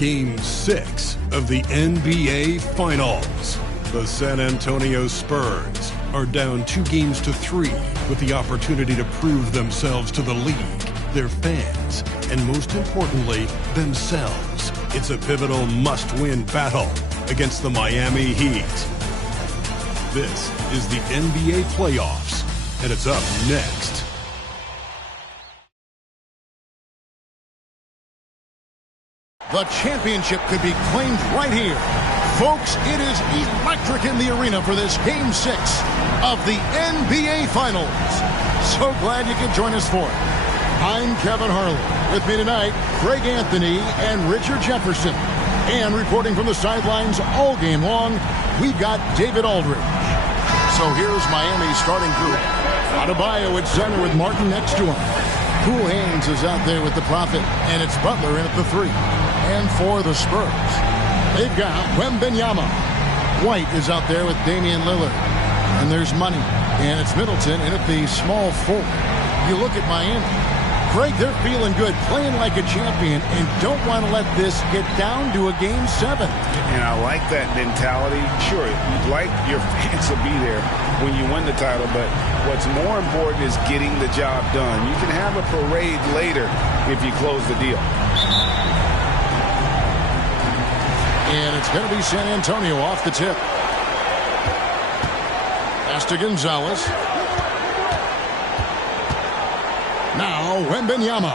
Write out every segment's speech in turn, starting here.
Game 6 of the NBA Finals. The San Antonio Spurs are down 2-3 with the opportunity to prove themselves to the league, their fans, and most importantly, themselves. It's a pivotal must-win battle against the Miami Heat. This is the NBA playoffs, and it's up next. The championship could be claimed right here. Folks, it is electric in the arena for this Game 6 of the NBA Finals. So glad you could join us for it. I'm Kevin Harlan. With me tonight, Craig Anthony and Richard Jefferson. And reporting from the sidelines all game long, we've got David Aldridge. So here's Miami's starting group. Adebayo at center with Martin next to him. Cool Hands is out there with the Prophet, and it's Butler in at the 3. And for the Spurs, they've got Wembanyama. White is out there with Damian Lillard. And there's Money. And it's Middleton in at the small 4. You look at Miami. Craig, they're feeling good, playing like a champion, and don't want to let this get down to a Game 7. And I like that mentality. Sure, you'd like your fans to be there when you win the title, but what's more important is getting the job done. You can have a parade later if you close the deal. And it's going to be San Antonio off the tip. Pass to Gonzalez. Now Wembanyama.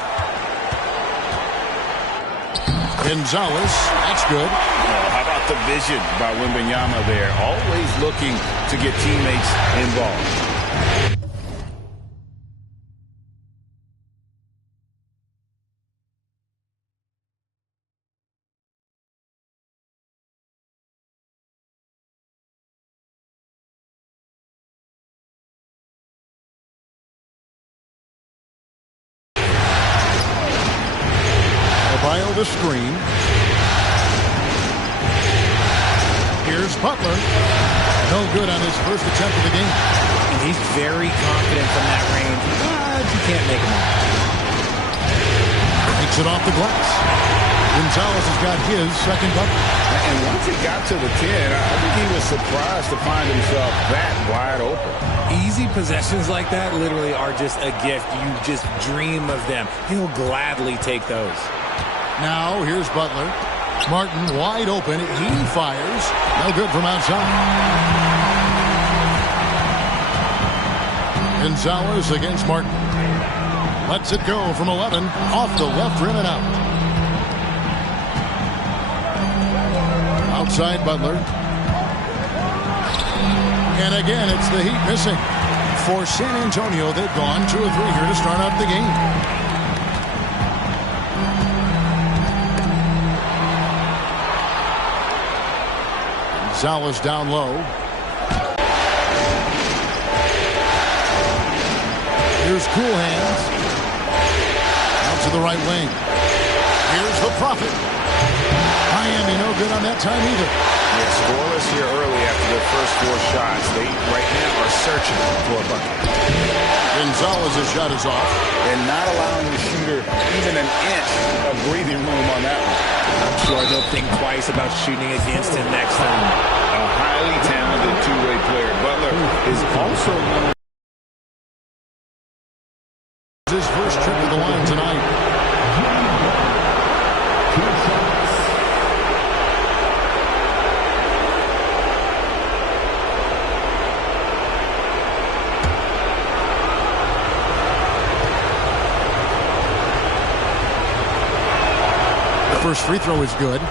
Gonzalez, that's good. Oh, how about the vision by Wembanyama there? Always looking to get teammates involved. The screen. Here's Butler. No good on his first attempt of the game. And he's very confident from that range, but you can't make him out. Takes it off the glass. Gonzalez has got his second bucket. And once he got to the 10, I think he was surprised to find himself that wide open. Easy possessions like that literally are just a gift. You just dream of them. He'll gladly take those. Now, here's Butler. Martin wide open. He fires. No good from outside. Gonzalez against Martin. Lets it go from 11. Off the left rim and out. Outside Butler. And again, it's the Heat missing. For San Antonio, they've gone 2 of 3 here to start out the game. Gonzalez down low. Here's Cool Hands. Out to the right wing. Here's the Prophet. Miami no good on that time either. Yeah, scoreless here early after their first 4 shots. They right now are searching for a bucket. Gonzalez's shot is off. And not allowing the shooter even an inch of breathing room on that one. I'm sure they'll think twice about shooting against him next time. A highly talented two-way player. Butler is also known his first trip to the line tonight. The first free throw is good.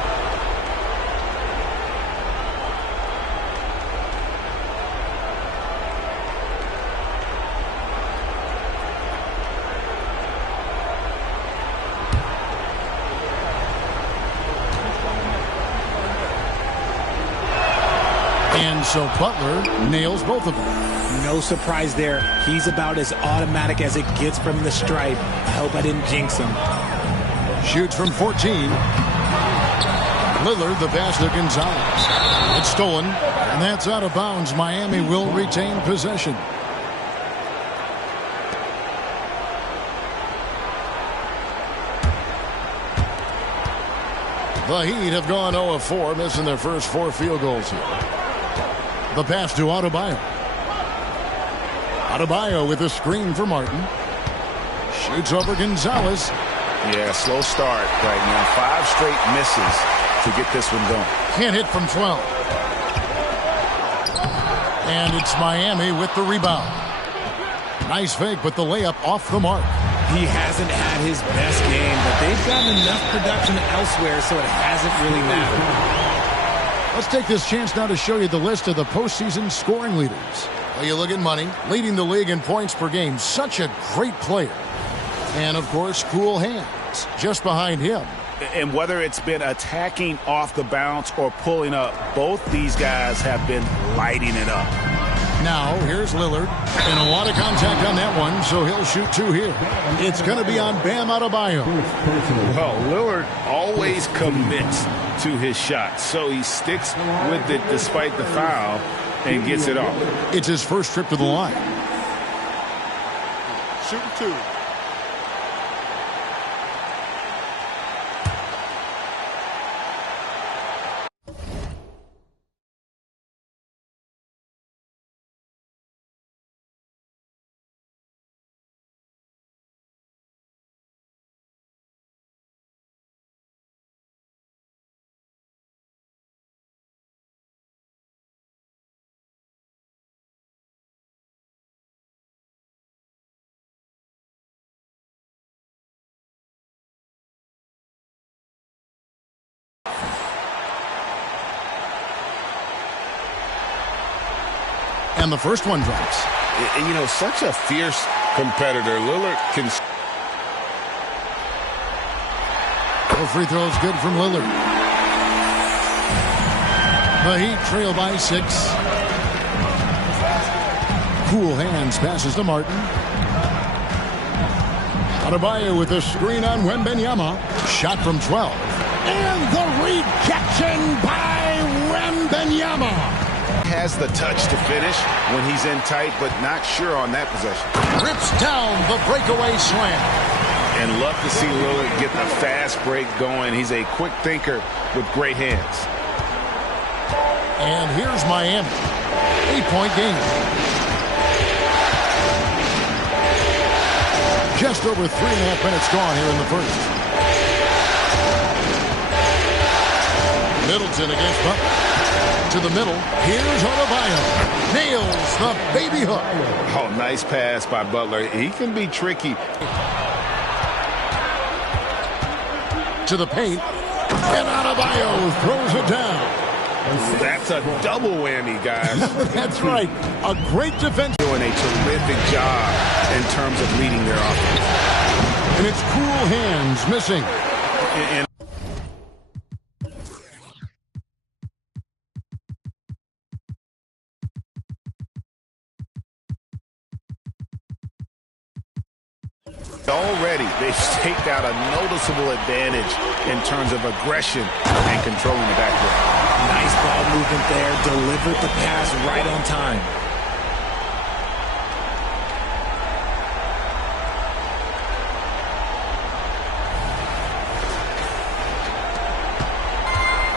And so Butler nails both of them. No surprise there. He's about as automatic as it gets from the stripe. I hope I didn't jinx him. Shoots from 14. Lillard, the pass to Gonzalez. It's stolen, and that's out of bounds. Miami will retain possession. The Heat have gone 0 of 4, missing their first 4 field goals here. The pass to Adebayo. Adebayo with a screen for Martin. Shoots over Gonzalez. Yeah, slow start right now. 5 straight misses to get this one going. Can't hit from 12. And it's Miami with the rebound. Nice fake, but the layup off the mark. He hasn't had his best game, but they've gotten enough production elsewhere, so it hasn't really mattered. Let's take this chance now to show you the list of the postseason scoring leaders. Well, you look at money, leading the league in points per game. Such a great player. And, of course, cool hands just behind him. And whether it's been attacking off the bounce or pulling up, both these guys have been lighting it up. Now, here's Lillard. And a lot of contact on that one, so he'll shoot 2 here. It's going to be on Bam Adebayo. Well, Lillard always commits to his shot, so he sticks with it despite the foul and gets it off. It's his first trip to the line. Shooting 2. And the first one drops. You know, such a fierce competitor. Lillard can... The free throw is good from Lillard. The Heat trail by 6. Cool hands passes to Martin. Adebayo with a screen on Wembanyama. Shot from 12. And the rejection by Wembanyama. Has the touch to finish when he's in tight, but not sure on that possession. Rips down the breakaway slam. And love to see Lillard get the fast break going. He's a quick thinker with great hands. And here's Miami. 8-point game. Just over 3.5 minutes gone here in the first. Middleton against Butler. To the middle. Here's Adebayo. Nails the baby hook. Oh, nice pass by Butler. He can be tricky. To the paint. And Adebayo throws it down. That's a double whammy, guys. That's right. A great defense. Doing a terrific job in terms of leading their offense. And it's cool hands missing. And already, they've staked out a noticeable advantage in terms of aggression and controlling the backcourt. Nice ball movement there. Delivered the pass right on time.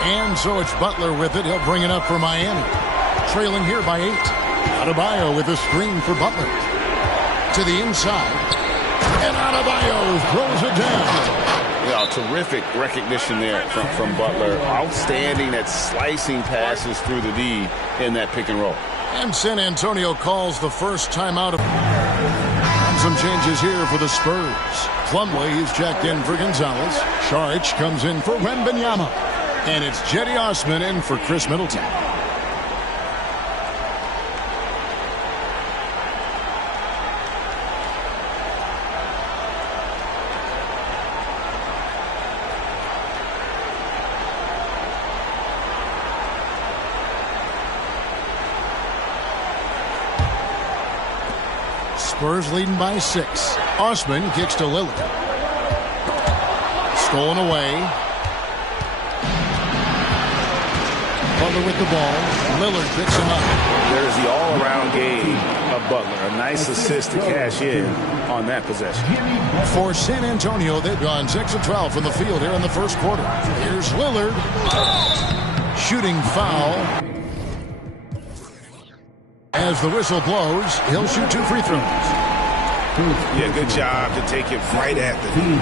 And so it's Butler with it. He'll bring it up for Miami. Trailing here by 8. Adebayo with a screen for Butler. To the inside. And Adebayo throws it down. Yeah, terrific recognition there from Butler. Outstanding at slicing passes through the D in that pick and roll. And San Antonio calls the first timeout. And some changes here for the Spurs. Plumlee is checked in for Gonzalez. Saric comes in for Wembanyama. And it's Cedi Osman in for Chris Middleton. Spurs leading by 6. Osman kicks to Lillard. Stolen away. Butler with the ball. Lillard picks him up. There's the all-around game of Butler. A nice assist to cash in on that possession. For San Antonio, they've gone 6 of 12 from the field here in the first quarter. Here's Lillard. Shooting foul. As the whistle blows, he'll shoot 2 free throws. Yeah, good job to take it right at the hoop.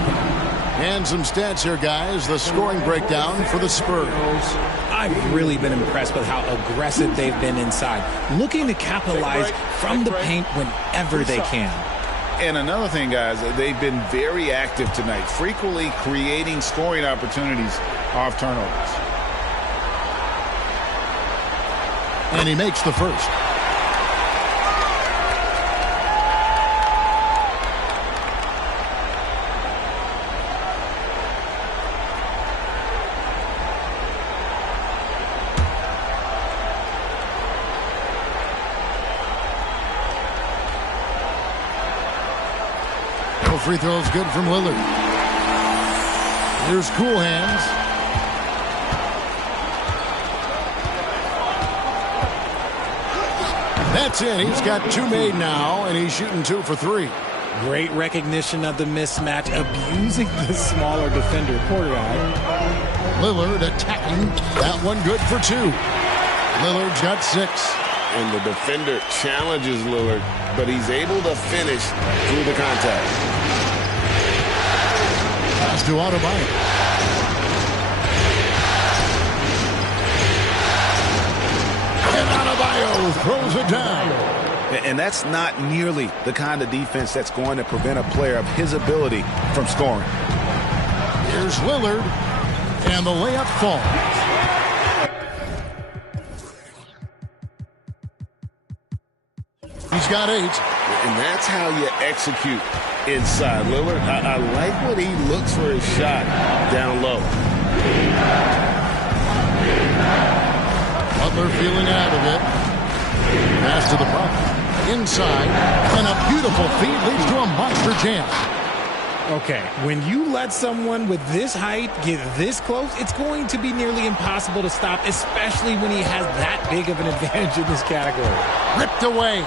And some stats here, guys. The scoring breakdown for the Spurs. I've really been impressed with how aggressive they've been inside, looking to capitalize from the paint whenever they can. And another thing, guys, they've been very active tonight, frequently creating scoring opportunities off turnovers. And he makes the first. Free throw is good from Lillard. Here's Cool Hands. That's in. He's got 2 made now, and he's shooting 2 for 3. Great recognition of the mismatch, abusing the smaller defender. Poor guy. Lillard attacking. That one good for 2. Lillard's got 6. And the defender challenges Lillard, but he's able to finish through the contact. Pass to Adebayo. And Adebayo throws it down. And that's not nearly the kind of defense that's going to prevent a player of his ability from scoring. Here's Lillard, and the layup falls. He's got 8. And that's how you execute inside. Lillard, I like when he looks for his shot down low. Butler feeling out of it. Pass to the Buck. Inside, and a beautiful feed leads to a monster jam. Okay, when you let someone with this height get this close, it's going to be nearly impossible to stop, especially when he has that big of an advantage in this category. Ripped away.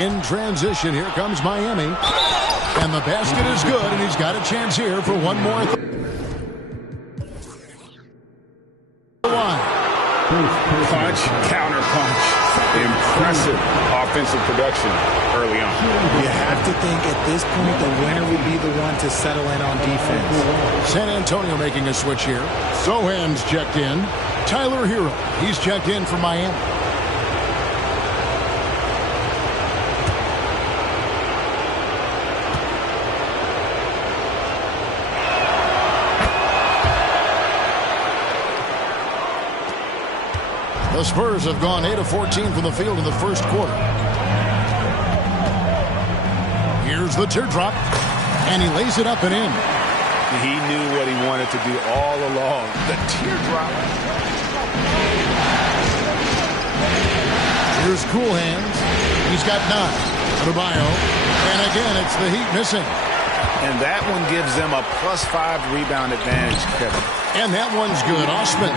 In transition, here comes Miami. And the basket is good, and he's got a chance here for one more. Punch, counter punch. Impressive offensive production early on. You have to think at this point the winner would be the one to settle in on defense. San Antonio making a switch here. Sohan's checked in. Tyler Hero, he's checked in for Miami. The Spurs have gone 8 of 14 from the field in the first quarter. Here's the teardrop, and he lays it up and in. He knew what he wanted to do all along. The teardrop. Here's Cool Hands. He's got 9. Adebayo. And again, it's the Heat missing. And that one gives them a +5 rebound advantage, Kevin. And that one's good. Osman.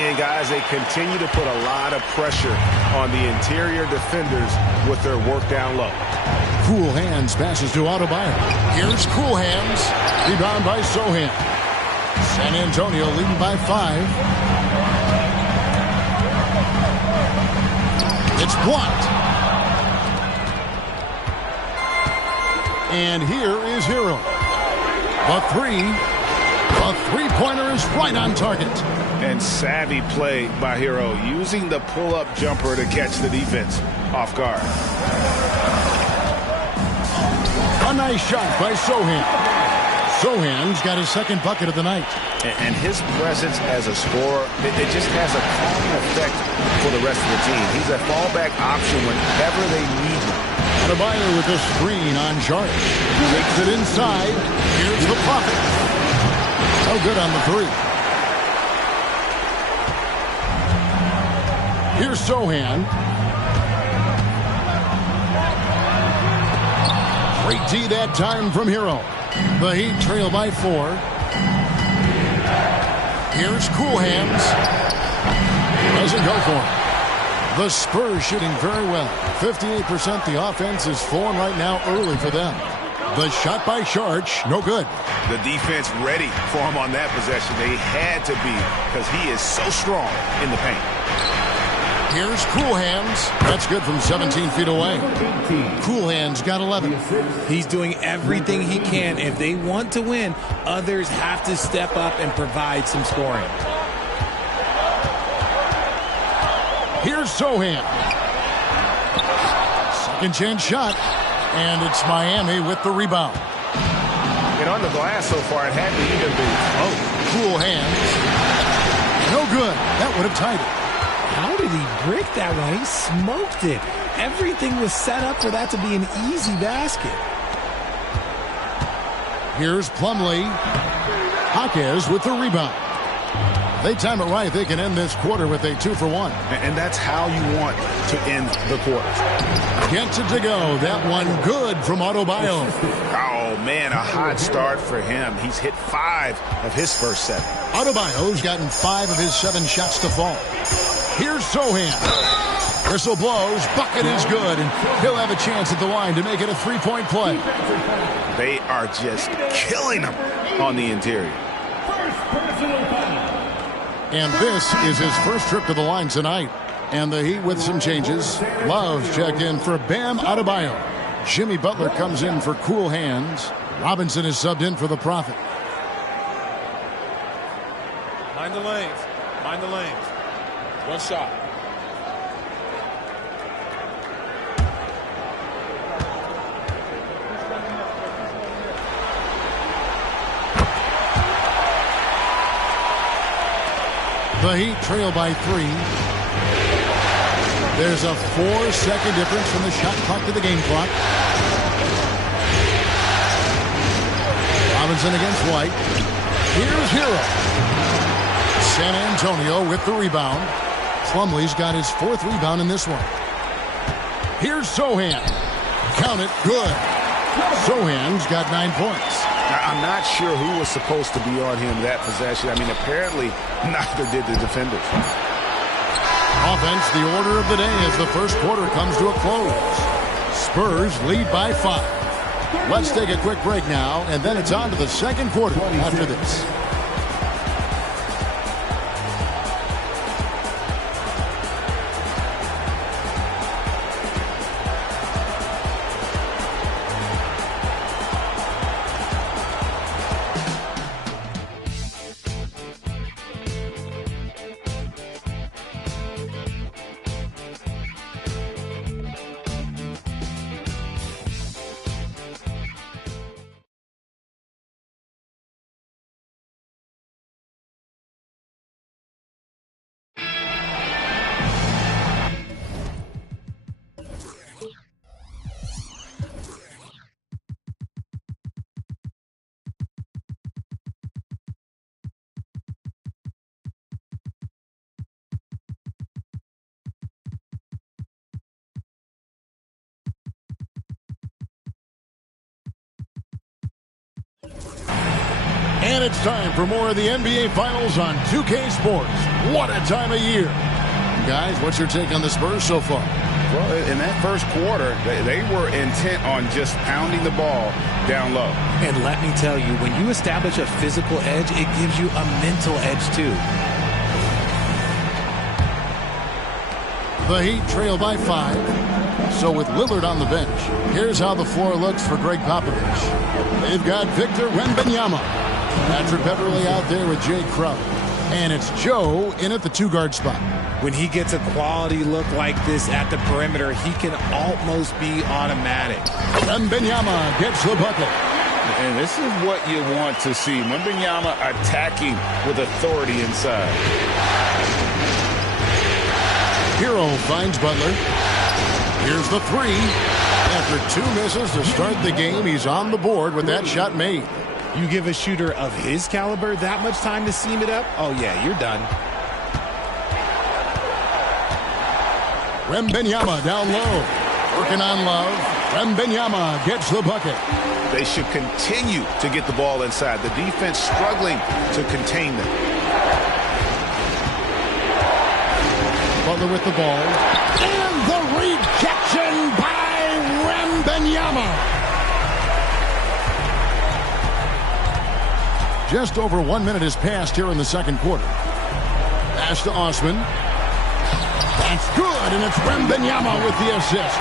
And guys, they continue to put a lot of pressure on the interior defenders with their work down low. Cool Hands passes to Adebayo. Here's Cool Hands. Rebound by Sohan. San Antonio leading by 5. It's blocked. And here is Hero. A three-pointer is right on target. And savvy play by Hero, using the pull-up jumper to catch the defense off guard. A nice shot by Sohan. Sohan's got his second bucket of the night. And his presence as a scorer, it just has a calming effect for the rest of the team. He's a fallback option whenever they need him. Adebayo with a screen on Jaric. Takes it inside. Here's the Prophet. No good on the 3. Here's Sohan. Great D that time from Hero. The Heat trail by 4. Here's Cool Hands. Doesn't go for it. The Spurs shooting very well. 58% the offense is flowing right now early for them. The shot by Sharch, no good. The defense ready for him on that possession. They had to be because he is so strong in the paint. Here's Cool Hands. That's good from 17 feet away. Cool Hands got 11. He's doing everything he can. If they want to win, others have to step up and provide some scoring. Here's Sohan. Second chance shot. And it's Miami with the rebound. And on the glass so far, it had to either be. Oh, Cool Hands. No good. That would have tied it. How did he break that one? He smoked it. Everything was set up for that to be an easy basket. Here's Plumlee. Jaquez with the rebound. They time it right. They can end this quarter with a 2-for-1. And that's how you want to end the quarter. Gets it to go. That one good from Adebayo. Oh, man, a hot start for him. He's hit 5 of his first 7. Adebayo's gotten 5 of his 7 shots to fall. Here's Sohan. Whistle blows. Bucket is good. And he'll have a chance at the line to make it a 3-point play. They are just killing him on the interior. And this is his first trip to the line tonight. And the Heat with some changes. Love's checked in for Bam Adebayo. Jimmy Butler comes in for Cool Hands. Robinson is subbed in for the Prophet. Mind the lanes. Mind the lanes. One shot. The Heat trail by 3. There's a 4-second difference from the shot clock to the game clock. Robinson against White. Here's Hero. San Antonio with the rebound. Plumlee's got his 4th rebound in this one. Here's Sohan. Count it. Good. Sohan's got 9 points. I'm not sure who was supposed to be on him that possession. I mean, apparently neither did the defenders. Offense, the order of the day as the first quarter comes to a close. Spurs lead by 5. Let's take a quick break now, and then it's on to the second quarter after this. And it's time for more of the NBA Finals on 2K Sports. What a time of year. Guys, what's your take on the Spurs so far? Well, in that first quarter, they were intent on just pounding the ball down low. And let me tell you, when you establish a physical edge, it gives you a mental edge too. The Heat trail by 5. So with Lillard on the bench, here's how the floor looks for Greg Popovich. They've got Victor Wembanyama. Patrick Beverly out there with Jay Crowder. And it's Joe in at the 2-guard spot. When he gets a quality look like this at the perimeter, he can almost be automatic. Wembanyama gets the bucket. And this is what you want to see. Wembanyama attacking with authority inside. Hero finds Butler. Here's the 3. After 2 misses to start the game, he's on the board with that shot made. You give a shooter of his caliber that much time to seam it up, oh yeah, you're done. Wembanyama down low. Working on Love. Wembanyama gets the bucket. They should continue to get the ball inside. The defense struggling to contain them. Butler with the ball. And the rejection by Wembanyama. Just over 1 minute has passed here in the second quarter. Pass to Osman. That's good, and it's Wembanyama with the assist.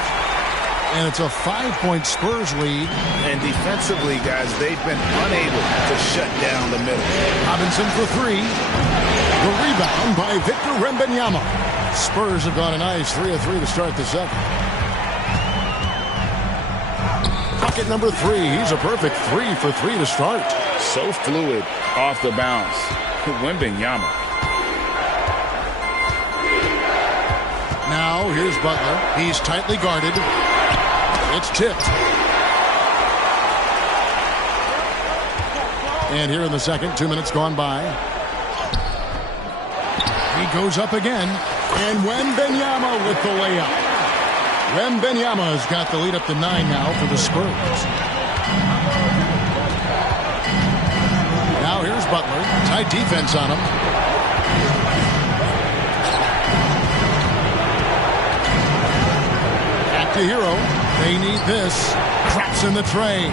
And it's a 5-point Spurs lead. And defensively, guys, they've been unable to shut down the middle. Robinson for three. The rebound by Victor Wembanyama. Spurs have got a nice 3 of 3 to start the second. Bucket number 3. He's a perfect 3 for 3 to start. So fluid off the bounce. Wembanyama. Now here's Butler. He's tightly guarded. It's tipped. And here in the second, 2 minutes gone by. He goes up again. And Wembanyama with the layup. Wembanyama's got the lead up to 9 now for the Spurs. Now here's Butler. Tight defense on him. Back to Hero. They need this. Drops in the tray.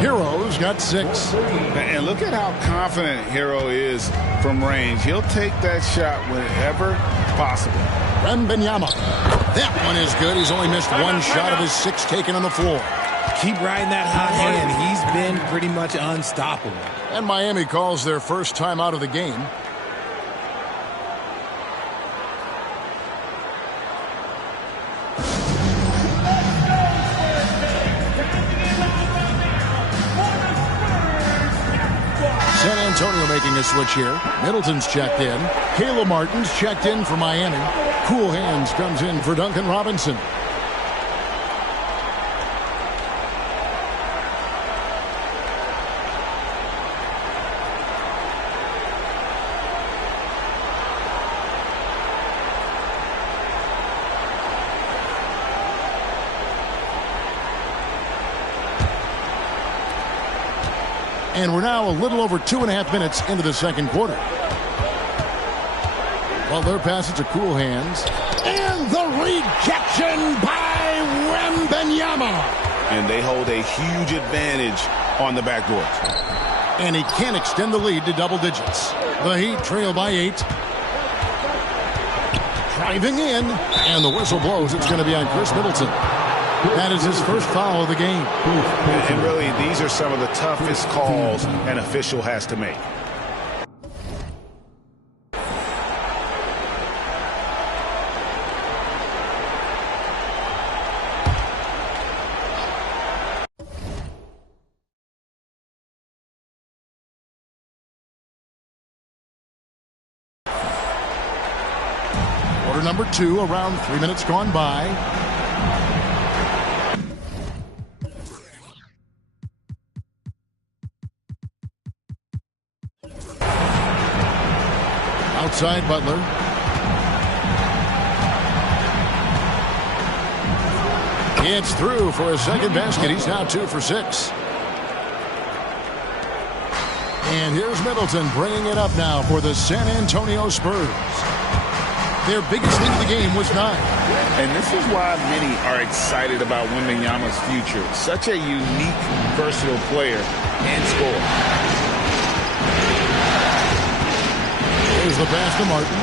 Hero's got 6. And look at how confident Hero is from range. He'll take that shot whenever possible. Wembanyama. That one is good. He's only missed 1 shot of his 6 taken on the floor. Keep riding that hot hand. He's been pretty much unstoppable. And Miami calls their first time out of the game. San Antonio making a switch here. Middleton's checked in. Caleb Martin's checked in for Miami. Cool Hands comes in for Duncan Robinson. And we're now a little over 2.5 minutes into the second quarter. Butler passes to Cool Hands. And the rejection by Wembanyama. And they hold a huge advantage on the backboard. And he can't extend the lead to double digits. The Heat trail by 8. Driving in. And the whistle blows. It's going to be on Chris Middleton. That is his first foul of the game. And really, these are some of the toughest calls an official has to make. Quarter number 2, around 3 minutes gone by. Outside Butler. It's through for a second basket. He's now 2 for 6. And here's Middleton bringing it up now for the San Antonio Spurs. Their biggest lead of the game was 9. And this is why many are excited about Wembanyama's future. Such a unique, versatile player and scorer. Here's the pass to Martin.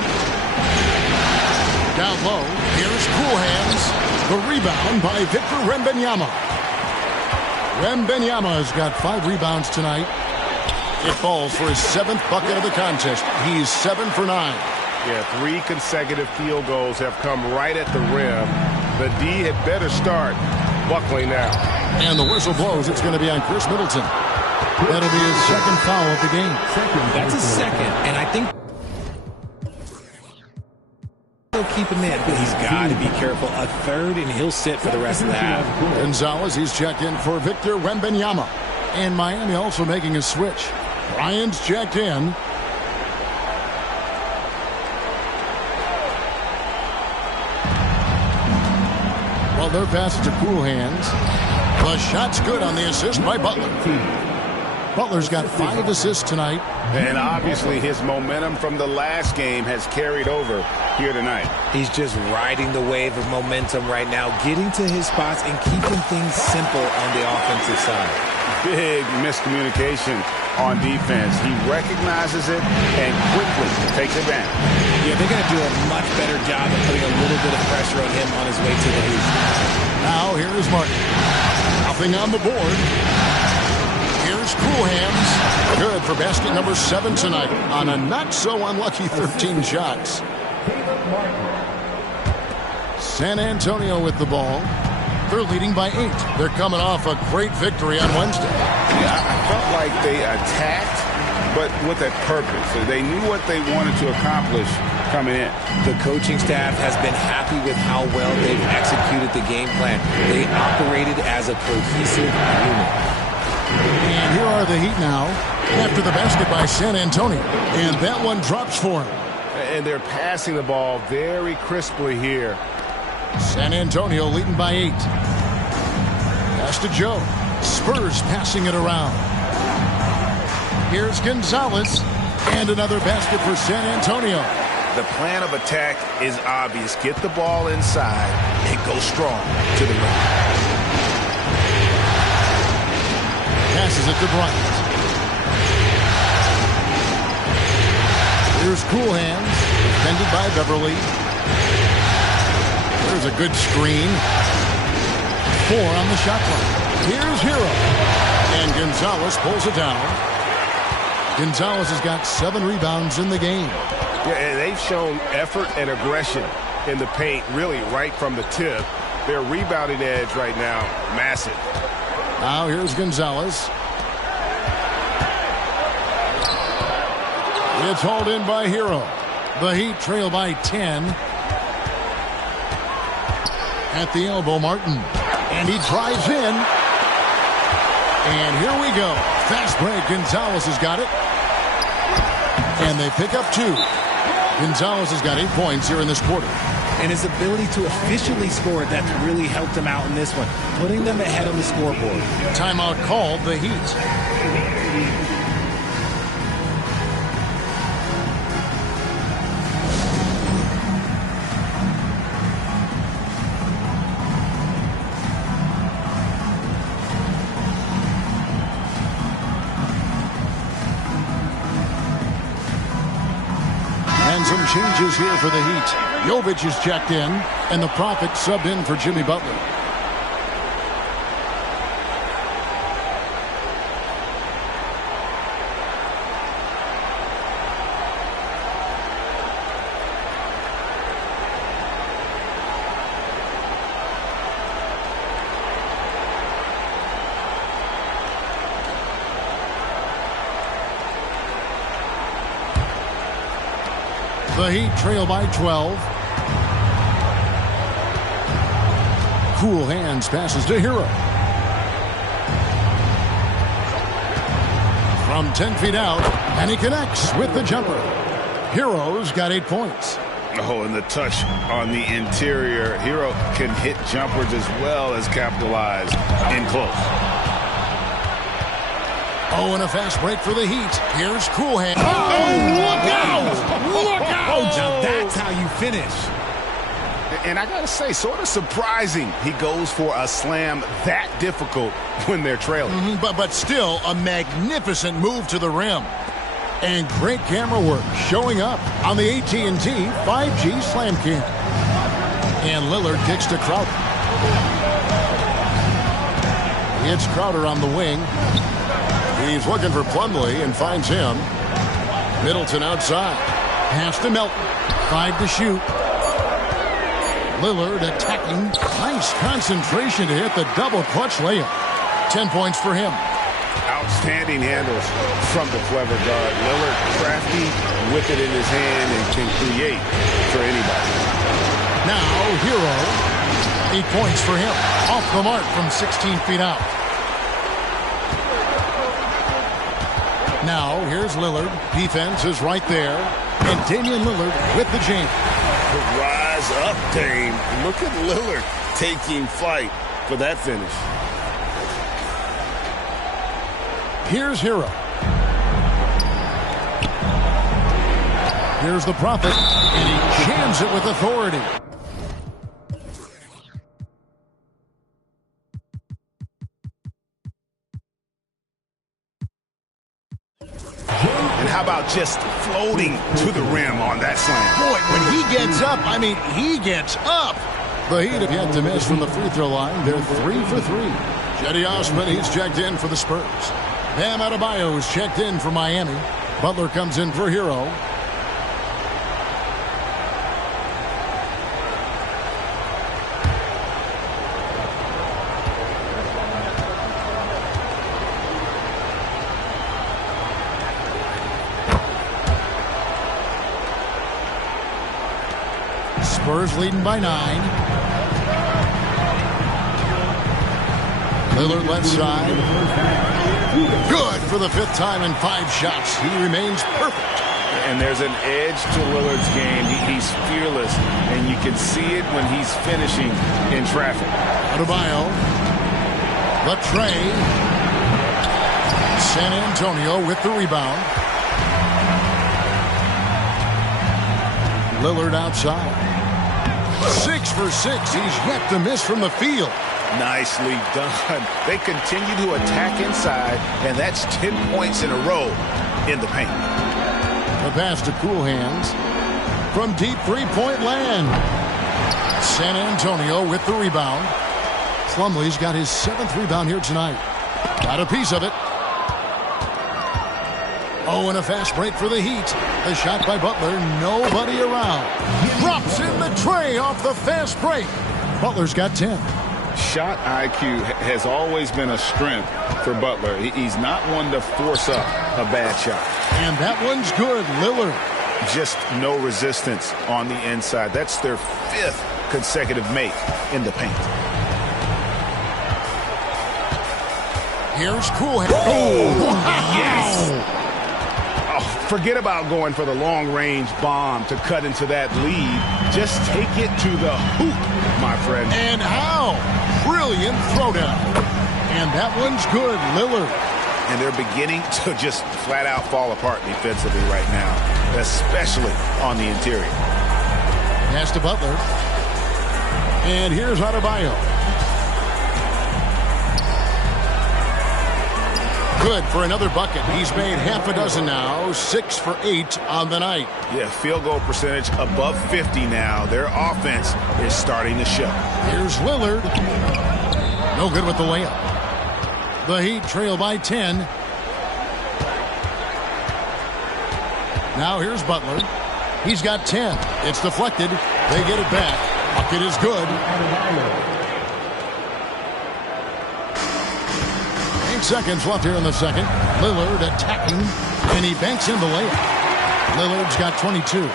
Down low. Here's Cool Hands. The rebound by Victor Wembanyama. Wembanyama's got 5 rebounds tonight. It falls for his 7th bucket of the contest. He's 7 for 9. Yeah, 3 consecutive field goals have come right at the rim. The D had better start buckling now. And the whistle blows. It's going to be on Chris Middleton. That'll be his 2nd foul of the game. That's his 2nd, and I think he'll keep him in, but he's got to be careful. A 3rd, and he'll sit for the rest of the half. Gonzalez, he's checked in for Victor Wembanyama. And Miami also making a switch. Bryant's checked in. Well, their pass to Cool Hands. The shot's good on the assist by Butler. Butler's got 5 assists tonight. And obviously his momentum from the last game has carried over here tonight. He's just riding the wave of momentum right now, getting to his spots and keeping things simple on the offensive side. Big miscommunication on defense. He recognizes it and quickly takes advantage. Yeah, they're going to do a much better job of putting a little bit of pressure on him on his way to the hoop. Now here is Martin. Nothing on the board. Here's Cool Hands. Good for basket number 7 tonight on a not-so-unlucky 13 shots. San Antonio with the ball. They're leading by 8. They're coming off a great victory on Wednesday. Yeah, I felt like they attacked, but with a purpose. They knew what they wanted to accomplish coming in. The coaching staff has been happy with how well they've executed the game plan. They operated as a cohesive unit. And here are the Heat now after the basket by San Antonio. And that one drops for him. And they're passing the ball very crisply here. San Antonio leading by 8. Pass to Joe. Spurs passing it around. Here's Gonzalez. And another basket for San Antonio. The plan of attack is obvious. Get the ball inside and go strong to the rim. Passes it to Bryant. Here's Cool Hands. Defended by Beverly. There's a good screen. 4 on the shot clock. Here's Hero. And Gonzalez pulls it down. Gonzalez has got 7 rebounds in the game. Yeah, and they've shown effort and aggression in the paint, really right from the tip. Their rebounding edge right now, massive. Now here's Gonzalez. It's hauled in by Hero. The Heat trail by 10. At the elbow, Martin. And he drives in. And here we go. Fast break. Gonzalez has got it. And they pick up 2. Gonzalez has got 8 points here in this quarter. And his ability to officially score, that's really helped him out in this one, putting them ahead on the scoreboard. Timeout called, the Heat. And some changes here for the Heat. Jovic is checked in, and the Prophet subbed in for Jimmy Butler. The Heat trail by 12. Cool Hands passes to Hero. From 10 feet out, and he connects with the jumper. Hero's got 8 points. Oh, and the touch on the interior. Hero can hit jumpers as well as capitalize in close. Oh, and a fast break for the Heat. Here's Cool Hands. Oh, look out! Look out! Now that's how you finish. And I got to say, sort of surprising he goes for a slam that difficult when they're trailing. But still, a magnificent move to the rim. And great camera work showing up on the AT&T 5G Slam Cam. And Lillard kicks to Crowder. It's Crowder on the wing. He's looking for Plumlee and finds him. Middleton outside. Pass to Melton. 5 to shoot. Lillard attacking. Nice concentration to hit the double clutch layup. 10 points for him. Outstanding handles from the clever guard. Lillard crafty with it in his hand and can create for anybody. Now Hero. 8 points for him. Off the mark from 16 feet out. Now, here's Lillard. Defense is right there. And Damian Lillard with the jam. Rise up, Dame. Look at Lillard taking flight for that finish. Here's Hero. Here's the Prophet, and he jams it with authority. And how about just floating to the rim on that slam? Boy, when he gets up, I mean, he gets up. The Heat have yet to miss from the free throw line. They're 3 for 3. Cedi Osman, he's checked in for the Spurs. Bam Adebayo is checked in for Miami. Butler comes in for Hero. Spurs leading by 9. Lillard left side. Good for the 5th time in 5 shots. He remains perfect. And there's an edge to Lillard's game. He's fearless, and you can see it when he's finishing in traffic. Adebayo. The tray. San Antonio with the rebound. Lillard outside. 6 for 6. He's yet to miss from the field. Nicely done. They continue to attack inside, and that's 10 points in a row in the paint. The pass to Cool Hands from deep three-point land. San Antonio with the rebound. Plumlee's got his 7th rebound here tonight. Got a piece of it. Oh, and a fast break for the Heat. The shot by Butler, nobody around. Drops in the tray off the fast break. Butler's got 10. Shot IQ has always been a strength for Butler. He's not one to force up a bad shot. And that one's good. Lillard. Just no resistance on the inside. That's their 5th consecutive make in the paint. Here's Cool Hands. Oh, wow. Yes! Forget about going for the long-range bomb to cut into that lead. Just take it to the hoop, my friend. And how? Brilliant throwdown. And that one's good, Lillard. And they're beginning to just flat-out fall apart defensively right now, especially on the interior. Pass to Butler. And here's Adebayo. Good for another bucket. He's made half a dozen now. 6 for 8 on the night. Yeah, field goal percentage above 50 now. Their offense is starting to show. Here's Lillard. No good with the layup. The Heat trail by 10. Now here's Butler. He's got 10. It's deflected. They get it back. Bucket is good. 8 seconds left here in the second. Lillard attacking, and he banks in the layup. Lillard's got 22.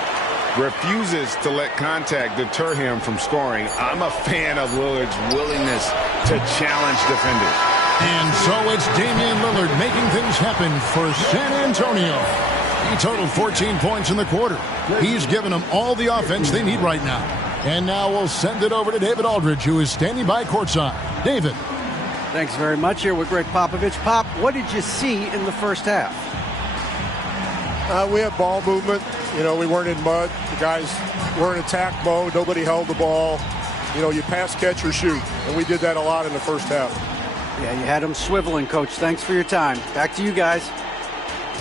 Refuses to let contact deter him from scoring. I'm a fan of Lillard's willingness to challenge defenders. And so it's Damian Lillard making things happen for San Antonio. He totaled 14 points in the quarter. He's given them all the offense they need right now. And now we'll send it over to David Aldridge, who is standing by courtside. David. Thanks very much. Here with Greg Popovich. Pop, what did you see in the first half? We had ball movement. You know, we weren't in mud. The guys were in attack mode. Nobody held the ball. You know, you pass, catch, or shoot. And we did that a lot in the first half. Yeah, you had them swiveling, Coach. Thanks for your time. Back to you guys.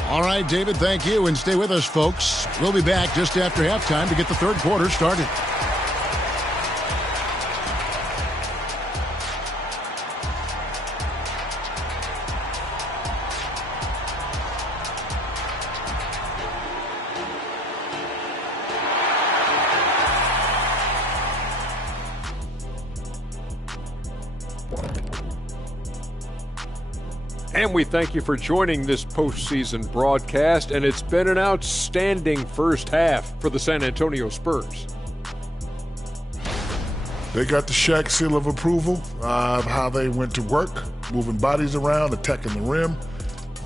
All right, David, thank you. And stay with us, folks. We'll be back just after halftime to get the third quarter started. And we thank you for joining this postseason broadcast, and it's been an outstanding first half for the San Antonio Spurs. They got the Shaq seal of approval of how they went to work, moving bodies around, attacking the rim.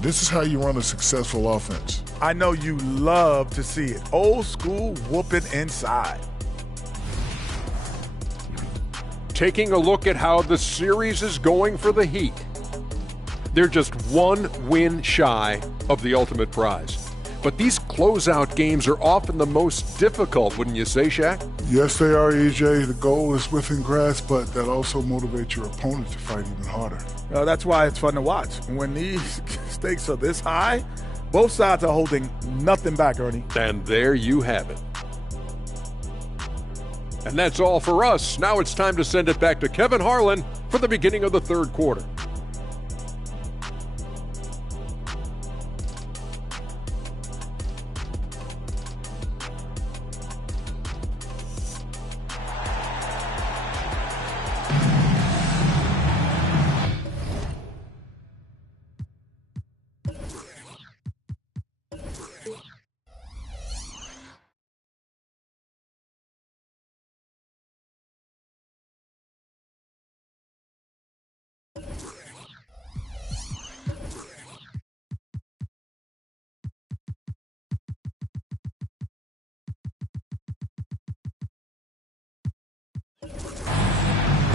This is how you run a successful offense. I know you love to see it. Old school whooping inside. Taking a look at how the series is going for the Heat. They're just one win shy of the ultimate prize. But these closeout games are often the most difficult, wouldn't you say, Shaq? Yes, they are, EJ. The goal is within grasp, but that also motivates your opponent to fight even harder. That's why it's fun to watch. When these stakes are this high, both sides are holding nothing back, Ernie. And there you have it. And that's all for us. Now it's time to send it back to Kevin Harlan for the beginning of the third quarter.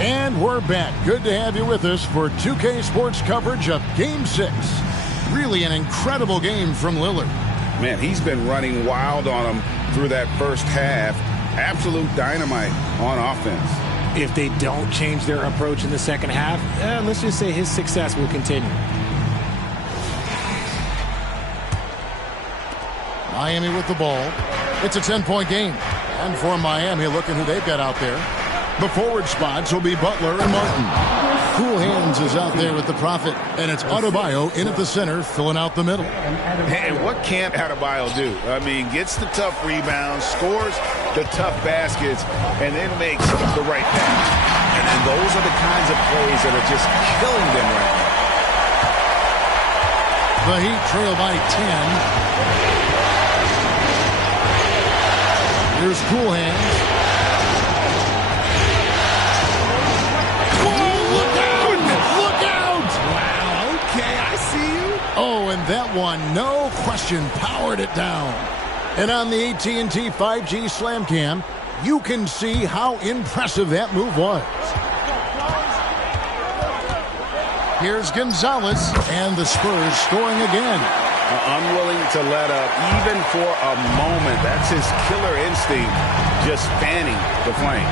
And we're back. Good to have you with us for 2K Sports coverage of Game 6. Really an incredible game from Lillard. Man, he's been running wild on him through that first half. Absolute dynamite on offense. If they don't change their approach in the second half, let's just say his success will continue. Miami with the ball. It's a 10-point game. And for Miami, look at who they've got out there. The forward spots will be Butler and Martin. Cool Hands is out there with the Prophet, and it's Adebayo in at the center, filling out the middle. And what can't Adebayo do? I mean, gets the tough rebounds, scores the tough baskets, and then makes the right pass. And those are the kinds of plays that are just killing them right now. The Heat trail by 10. Here's Cool Hands. Oh, and that one, no question, powered it down. And on the AT&T 5G Slam Cam, you can see how impressive that move was. Here's Gonzalez, and the Spurs scoring again. Unwilling to let up, even for a moment. That's his killer instinct, just fanning the flame.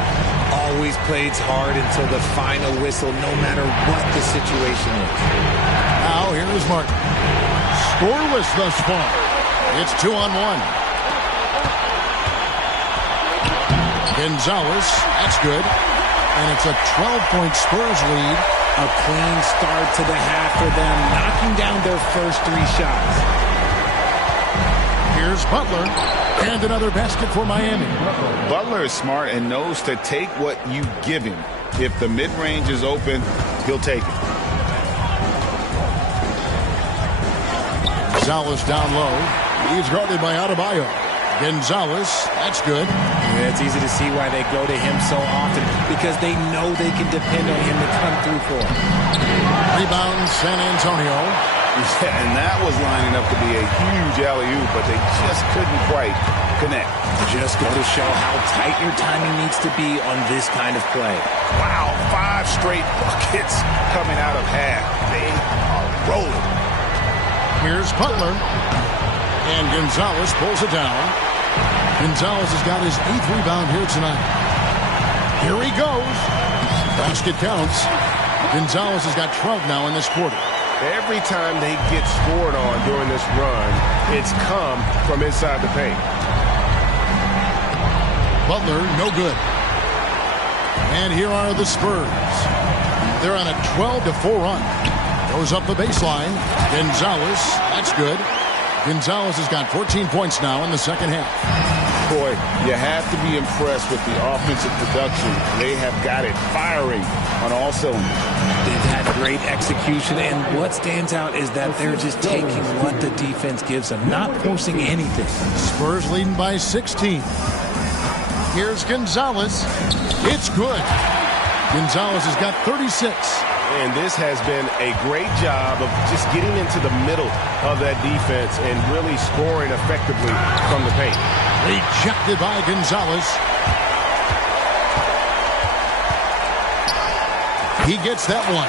Always plays hard until the final whistle, no matter what the situation is. Now, here is Martin. Scoreless thus far. It's 2-on-1. Gonzalez, that's good. And it's a 12-point Spurs lead. A clean start to the half for them, knocking down their first 3 shots. Here's Butler. And another basket for Miami. Butler is smart and knows to take what you give him. If the mid-range is open, he'll take it. Gonzalez down low. He's guarded by Adebayo. Gonzalez, that's good. Yeah, it's easy to see why they go to him so often, because they know they can depend on him to come through for them. Rebound, San Antonio. Yeah, and that was lining up to be a huge alley-oop, but they just couldn't quite connect. Just go to show how tight your timing needs to be on this kind of play. Wow, 5 straight buckets coming out of half. They are rolling. Here's Butler. And Gonzalez pulls it down. Gonzalez has got his 8th rebound here tonight. Here he goes. Basket counts. Gonzalez has got 12 now in this quarter. Every time they get scored on during this run, it's come from inside the paint. Butler, no good. And here are the Spurs. They're on a 12-4 run. Goes up the baseline. Gonzalez, that's good. Gonzalez has got 14 points now in the second half. Boy, you have to be impressed with the offensive production. They have got it firing on all cylinders. They've had great execution, and what stands out is that they're just taking what the defense gives them, not forcing anything. Spurs leading by 16. Here's Gonzalez. It's good. Gonzalez has got 36. And this has been a great job of just getting into the middle of that defense and really scoring effectively from the paint. Rejected by Gonzalez. He gets that one.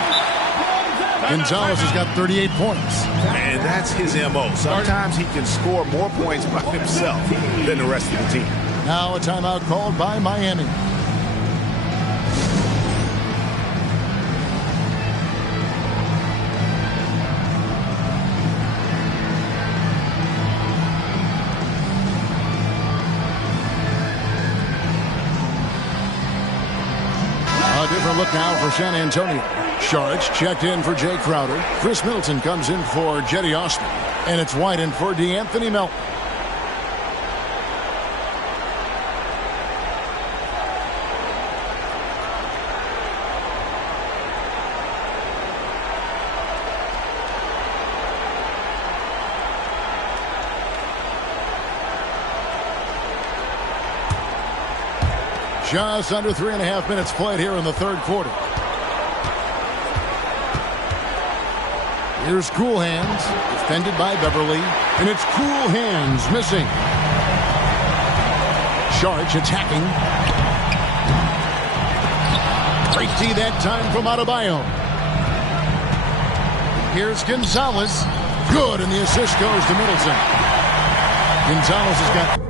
Gonzalez has got 38 points. And that's his MO. Sometimes he can score more points by himself than the rest of the team. Now a timeout called by Miami. A different look now for San Antonio. Sharks checked in for Jay Crowder. Chris Middleton comes in for Jetty Austin. And it's White in for DeAnthony Melton. Just under 3.5 minutes played here in the third quarter. Here's Cool Hands, defended by Beverly, and it's Cool Hands missing. Sharks attacking. Great D that time from Adebayo. Here's Gonzalez. Good, and the assist goes to Middleton. Gonzalez has got...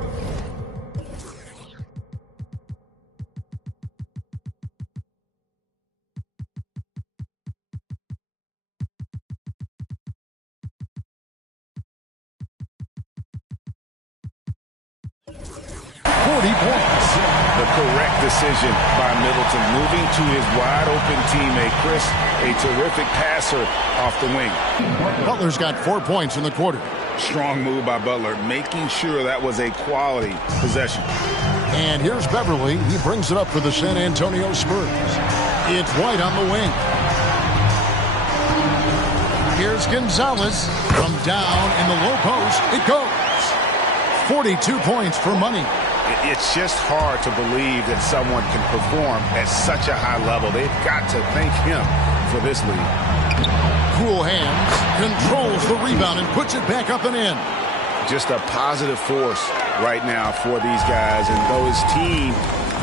40 points. The correct decision by Middleton, moving to his wide-open teammate, Chris, a terrific passer off the wing. Butler's got 4 points in the quarter. Strong move by Butler, making sure that was a quality possession. And here's Beverly. He brings it up for the San Antonio Spurs. It's White on the wing. Here's Gonzalez from down in the low post. It goes. 42 points for money. It's just hard to believe that someone can perform at such a high level. They've got to thank him for this lead. Cool Hands controls the rebound and puts it back up and in. Just a positive force right now for these guys. And though his team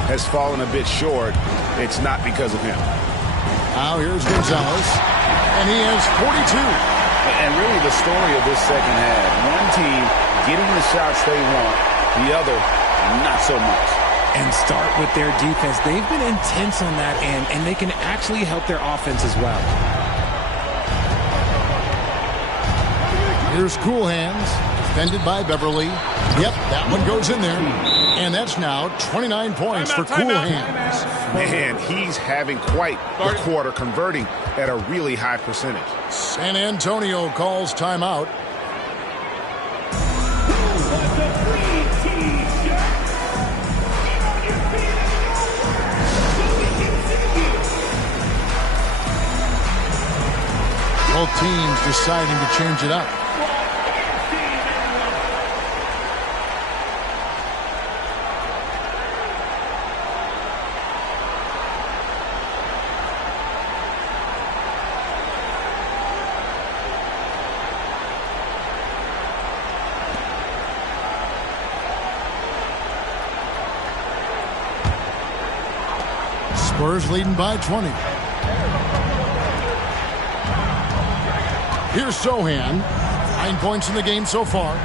has fallen a bit short, it's not because of him. Now here's Gonzalez, and he has 42. And really the story of this second half, one team getting the shots they want, the other not so much. And start with their defense. They've been intense on that end, and they can actually help their offense as well. Here's Cool Hands, defended by Beverly. Yep, that one goes in there. And that's now 29 points for Cool Hands. Man, he's having quite the quarter, converting at a really high percentage. San Antonio calls timeout. Both teams deciding to change it up. Spurs leading by 20. Here's Sohan. 9 points in the game so far.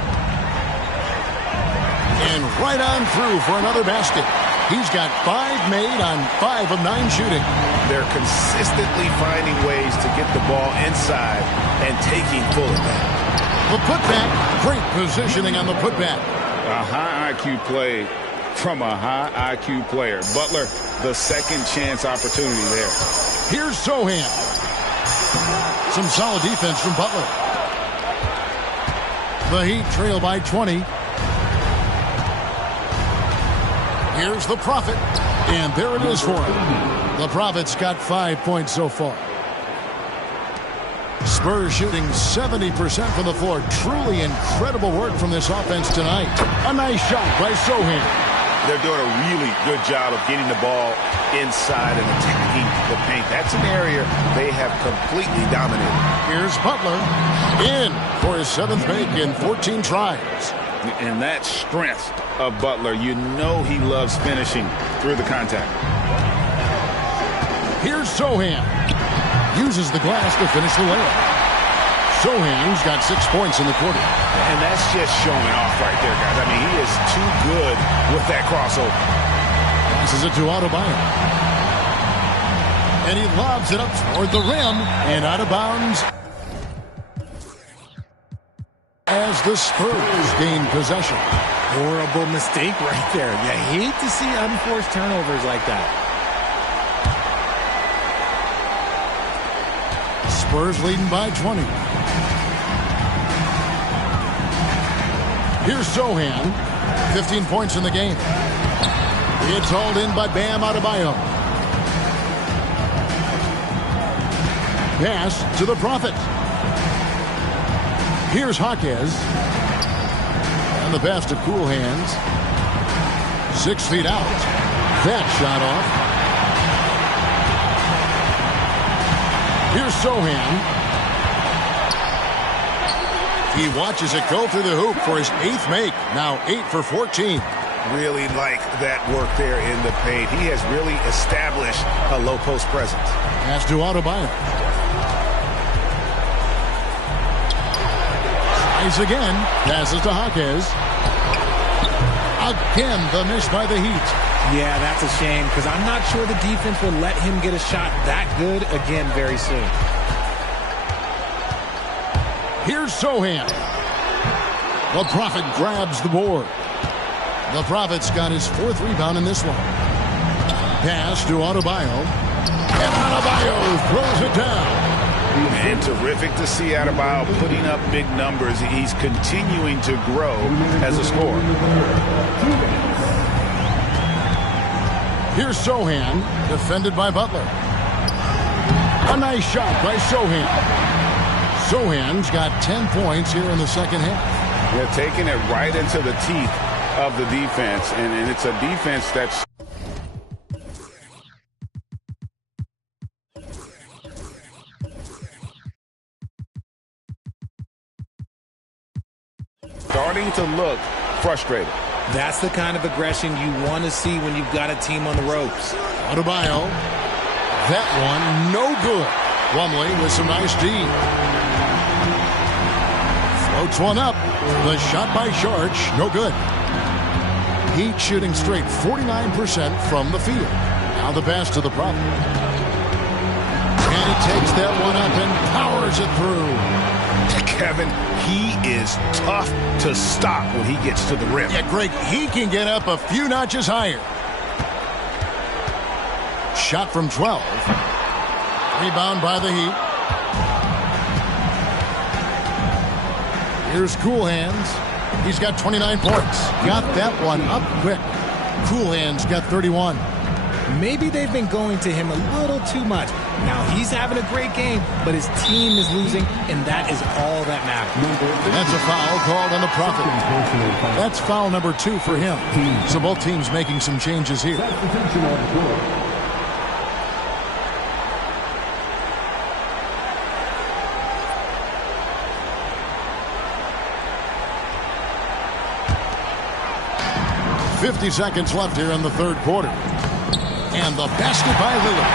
And right on through for another basket. He's got 5 made on 5 of 9 shooting. They're consistently finding ways to get the ball inside and taking full advantage. The putback. Great positioning on the putback. A high IQ play from a high IQ player. Butler, the second chance opportunity there. Here's Sohan. Some solid defense from Butler. The Heat trail by 20. Here's the Prophet. And there it is for him. The Prophet's got 5 points so far. Spurs shooting 70% from the floor. Truly incredible work from this offense tonight. A nice shot by Sohan. They're doing a really good job of getting the ball inside and attacking the paint. That's an area they have completely dominated. Here's Butler in for his 7th make in 14 tries. And that strength of Butler, you know he loves finishing through the contact. Here's Sohan. uses the glass to finish the layup. Sohan's got 6 points in the quarter. And that's just showing off right there, guys. I mean, he is too good with that crossover. Passes it to Adebayo. And he lobs it up toward the rim and out of bounds as the Spurs gain possession. Horrible mistake right there. You hate to see unforced turnovers like that. Spurs leading by 20. Here's Sohan. 15 points in the game. It's hauled in by Bam Adebayo. Pass to the Prophet. Here's Jaquez. And the pass to Cool Hands. 6 feet out. That shot off. Here's Sohan. He watches it go through the hoop for his 8th make. Now 8 for 14. Really like that work there in the paint. He has really established a low post presence. Pass to Adebayo. Tries again. Passes to Jaquez. Again, the miss by the Heat. Yeah, that's a shame because I'm not sure the defense will let him get a shot that good again very soon. Here's Sohan. The Prophet grabs the board. The Prophet's got his 4th rebound in this one. Pass to Adebayo. And Adebayo throws it down. And terrific to see Adebayo putting up big numbers. He's continuing to grow as a scorer. Here's Sohan, defended by Butler. A nice shot by Sohan. Sohan's got 10 points here in the second half. They're taking it right into the teeth of the defense, and it's a defense that's starting to look frustrated. That's the kind of aggression you want to see when you've got a team on the ropes. Adebayo. That one, no good. Plumlee with some nice D. Floats one up. The shot by Sharch, no good. Heat shooting straight 49% from the field. Now the pass to the Prophet. And he takes that one up and powers it through. Kevin, he is tough to stop when he gets to the rim. Yeah, Greg, he can get up a few notches higher. Shot from 12. Rebound by the Heat. Here's Cool Hands. He's got 29 points. Got that one up quick. Cool Hands got 31. Maybe they've been going to him a little too much. Now he's having a great game, but his team is losing, and that is all that matters. That's a foul called on the Prophet. That's foul number 2 for him. So both teams making some changes here. .50 seconds left here in the third quarter. And the basket by Lillard.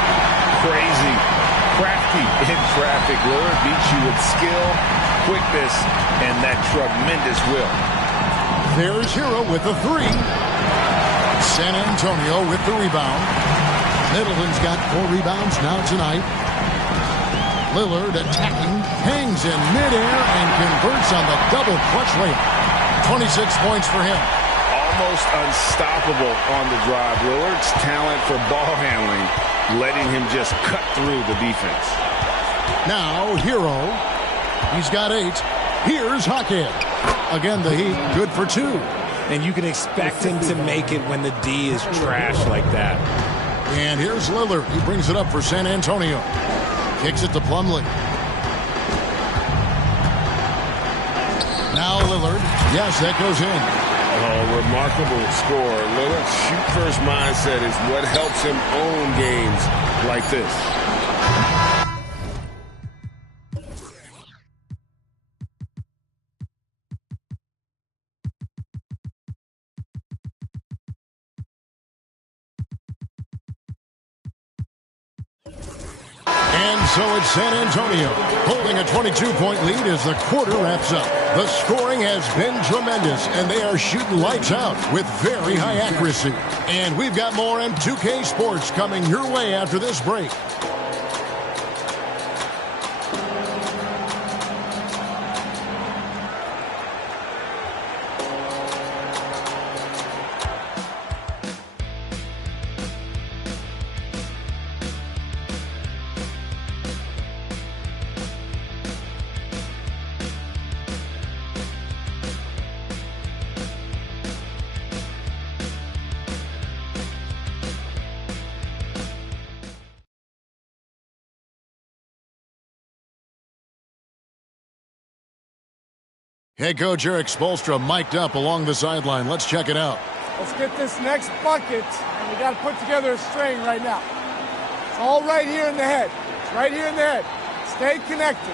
Crazy, crafty in traffic. Lillard beats you with skill, quickness, and that tremendous will. There's Hero with the 3. San Antonio with the rebound. Middleton's got 4 rebounds now tonight. Lillard attacking, hangs in midair, and converts on the double clutch layup. 26 points for him. Almost unstoppable on the drive. Lillard's talent for ball handling, letting him just cut through the defense. Now, Hero. He's got 8. Here's Jaquez. Again, the Heat, good for 2. And you can expect him to make it when the D is trash like that. And here's Lillard. He brings it up for San Antonio. Kicks it to Plumlee. Now Lillard. Yes, that goes in. Oh, remarkable score. Lillard's shoot-first mindset is what helps him own games like this. And And so it's San Antonio holding a 22-point lead as the quarter wraps up. The scoring has been tremendous, and they are shooting lights out with very high accuracy. And we've got more M2K Sports coming your way after this break. Head coach Eric Spoelstra mic'd up along the sideline. Let's check it out. Let's get this next bucket, and we got to put together a string right now. It's all right here in the head. It's right here in the head. Stay connected.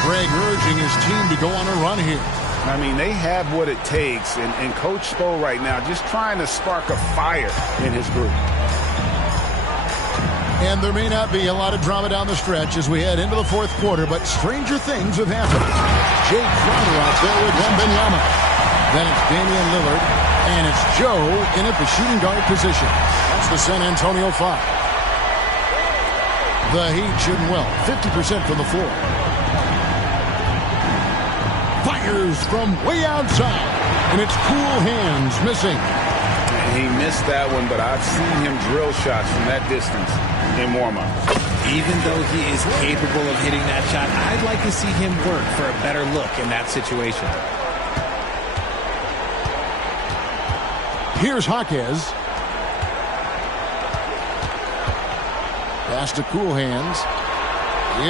Greg urging his team to go on a run here. I mean, they have what it takes, and Coach Spo right now just trying to spark a fire in his group. And there may not be a lot of drama down the stretch as we head into the fourth quarter, but stranger things have happened. Jake Crowder out there with Wembanyama. Then it's Damian Lillard, and it's Joe in at the shooting guard position. That's the San Antonio 5. The Heat shooting well, 50% from the floor. Fires from way outside, and it's cool hands missing. He missed that one, but I've seen him drill shots from that distance in warm-up. Even though he is capable of hitting that shot, I'd like to see him work for a better look in that situation. Here's Jaquez. Pass to Cool Hands.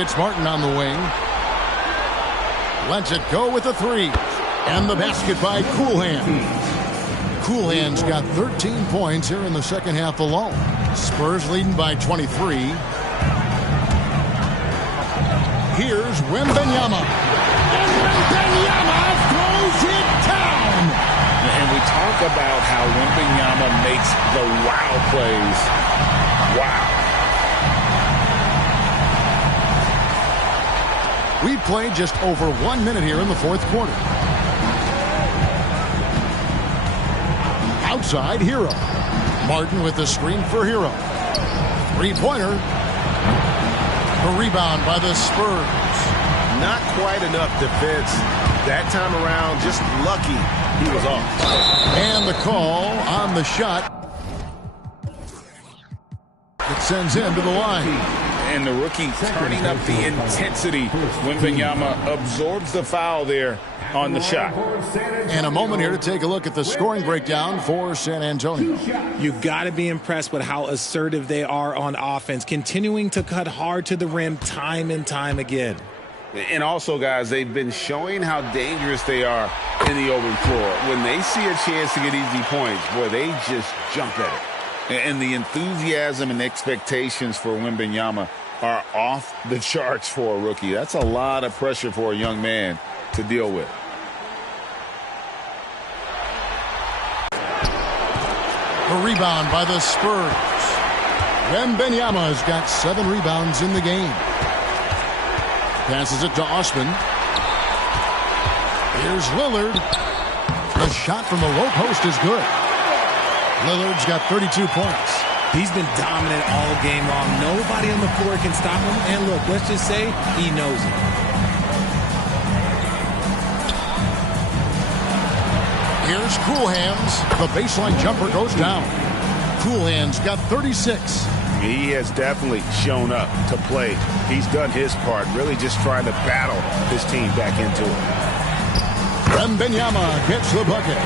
It's Martin on the wing. Lets it go with the three. And the basket by Cool Hands. Cool Hands got 13 points here in the second half alone. Spurs leading by 23. Here's Wembanyama. And Wembanyama throws it down. And we talk about how Wembanyama makes the wow plays. Wow. We played just over 1 minute here in the fourth quarter. Outside, Hero. Martin with the screen for Hero. Three-pointer. The rebound by the Spurs. Not quite enough defense that time around. Just lucky he was off. And the call on the shot. It sends him to the line. And the rookie turning up the intensity. Wembanyama absorbs the foul there on the shot. And a moment here to take a look at the scoring breakdown for San Antonio. You've got to be impressed with how assertive they are on offense, continuing to cut hard to the rim time and time again. And also, guys, they've been showing how dangerous they are in the open floor. When they see a chance to get easy points, boy, they just jump at it. And the enthusiasm and expectations for Wembanyama are off the charts for a rookie. That's a lot of pressure for a young man to deal with. A rebound by the Spurs. Wembanyama has got 7 rebounds in the game. Passes it to Osman. Here's Lillard. The shot from the low post is good. Lillard's got 32 points. He's been dominant all game long. Nobody on the floor can stop him. And look, let's just say he knows it. Here's Cool Hands. The baseline jumper goes down. Cool Hands got 36. He has definitely shown up to play. He's done his part, really just trying to battle his team back into it. Wembanyama gets the bucket.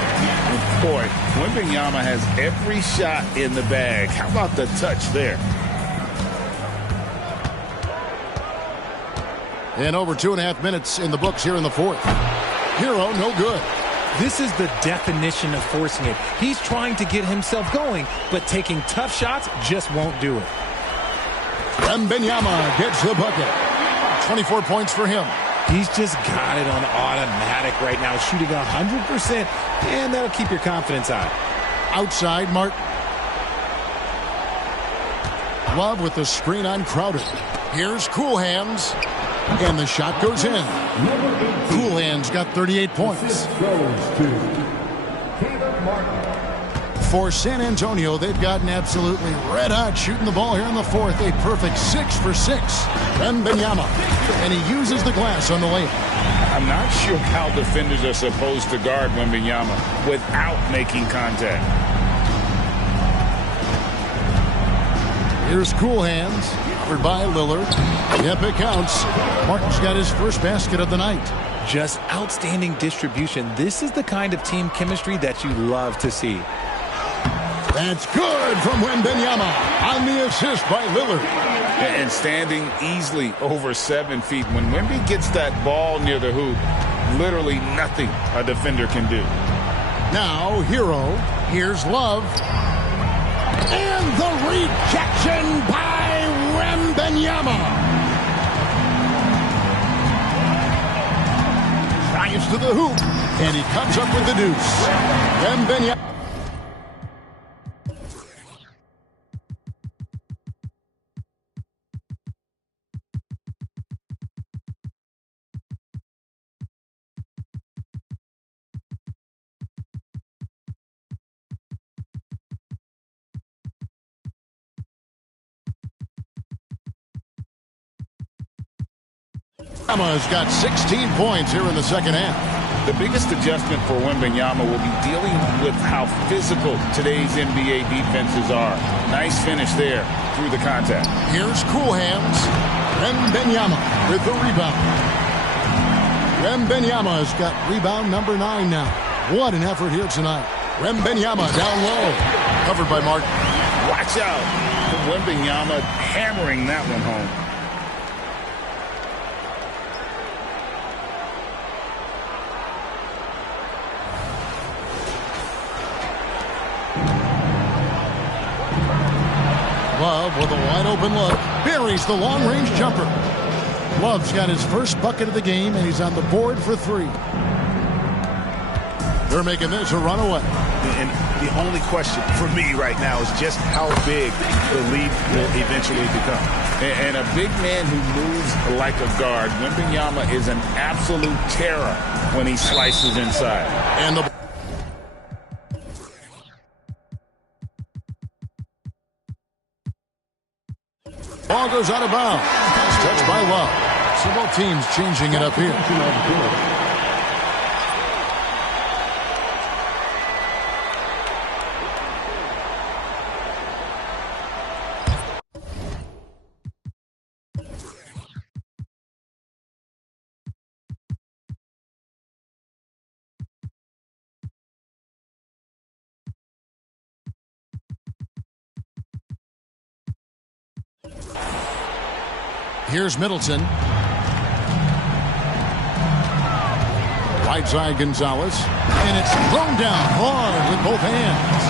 Boy, Wembanyama has every shot in the bag. How about the touch there? And over 2.5 minutes in the books here in the fourth. Hero, no good. This is the definition of forcing it. He's trying to get himself going, but taking tough shots just won't do it. Wembanyama gets the bucket. 24 points for him. He's just got it on automatic right now, shooting 100%, and that'll keep your confidence high. Outside, Martin. Love with the screen on Crowder. Here's Cool Hands. And the shot goes in. Cool Hands got 38 points. For San Antonio, they've gotten absolutely red hot shooting the ball here in the fourth. A perfect 6 for 6. Wembanyama. And he uses the glass on the layup. I'm not sure how defenders are supposed to guard Wembanyama without making contact. Here's Cool Hands, covered by Lillard. Yep, it counts. Martin's got his first basket of the night. Just outstanding distribution. This is the kind of team chemistry that you love to see. That's good from Wembanyama on the assist by Lillard. And standing easily over 7 feet. When Wemby gets that ball near the hoop, literally nothing a defender can do. Now, Hero. Here's Love. And the rejection by Wembanyama. Drives to the hoop, and he comes up with the deuce. Wembanyama. Has got 16 points here in the second half. The biggest adjustment for Wembanyama will be dealing with how physical today's NBA defenses are. Nice finish there through the contact. Here's Cool Hands. Wembanyama with the rebound. Wembanyama has got rebound number 9 now. What an effort here tonight. Wembanyama down low. Covered by Martin. Watch out. Wembanyama hammering that one home. Love with a wide open look. Buries the long-range jumper. Love's got his first bucket of the game, and he's on the board for 3. They're making this a runaway. And the only question for me right now is just how big the lead will eventually become. And a big man who moves like a guard, Wembanyama is an absolute terror when he slices inside. And the ball goes out of bounds. It's touched by Love. So both teams changing it up here. Here's Middleton. Right side Gonzalez. And it's thrown down hard with both hands.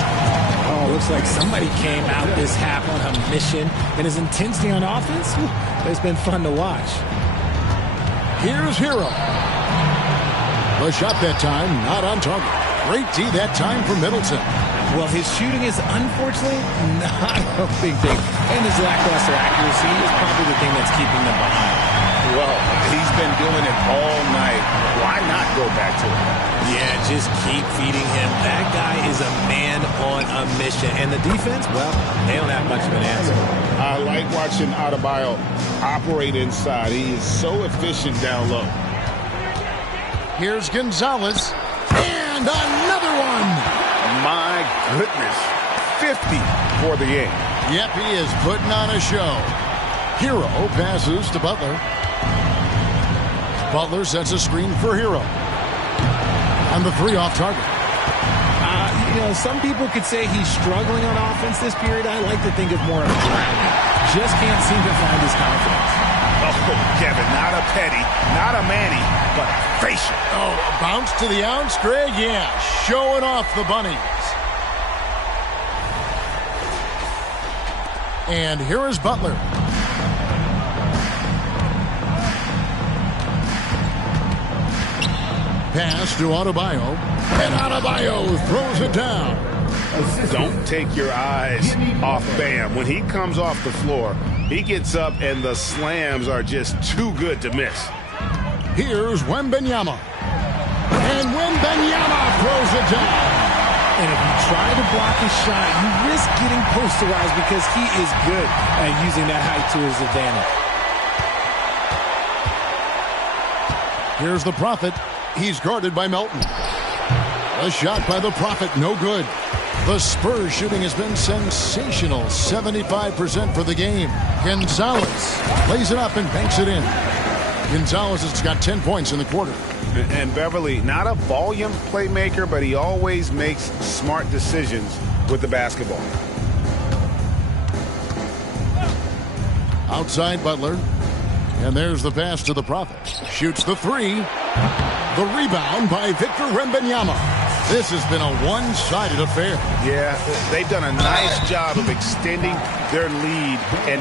Oh, looks like somebody came out this half on a mission. And his intensity on offense, it's been fun to watch. Here's Hero. The shot that time, not on target. Great D that time for Middleton. Well, his shooting is unfortunately not a big thing. And his lackluster accuracy is probably the thing that's keeping them behind. Well, he's been doing it all night. Why not go back to it? Yeah, just keep feeding him. That guy is a man on a mission. And the defense, well, they don't have much of an answer. I like watching Adebayo operate inside. He is so efficient down low. Here's Gonzalez. And another one. My goodness. 50 for the game. Yep, he is putting on a show. Hero passes to Butler. Butler sets a screen for Hero. On the 3 off target. You know, some people could say he's struggling on offense this period. I like to think of more of a drowning. Just can't seem to find his confidence. Oh, Kevin, not a Petty, not a Manny, but facial. Oh, a bounce to the ounce, Greg? Yeah, showing off the bunnies. And here is Butler. Pass to Adebayo. And Adebayo throws it down. Don't take your eyes off Bam. When he comes off the floor, He gets up, and the slams are just too good to miss. Here's Wembanyama. And Wembanyama throws it down. And if you try to block his shot, you risk getting posterized because he is good at using that height to his advantage. Here's the Prophet. He's guarded by Melton. A shot by the Prophet, no good. The Spurs shooting has been sensational. 75% for the game. Gonzalez lays it up and banks it in. Gonzalez has got 10 points in the quarter. And Beverly, not a volume playmaker, but he always makes smart decisions with the basketball. Outside Butler. And there's the pass to the Prophet. Shoots the three. The rebound by Victor Wembanyama. This has been a one-sided affair. Yeah, they've done a nice job of extending their lead and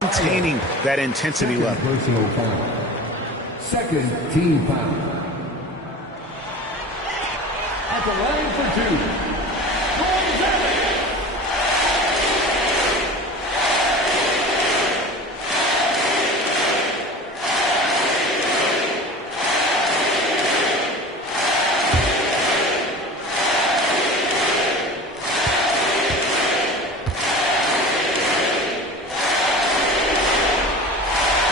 maintaining that intensity level. Personal foul. Second team foul. At the line for two.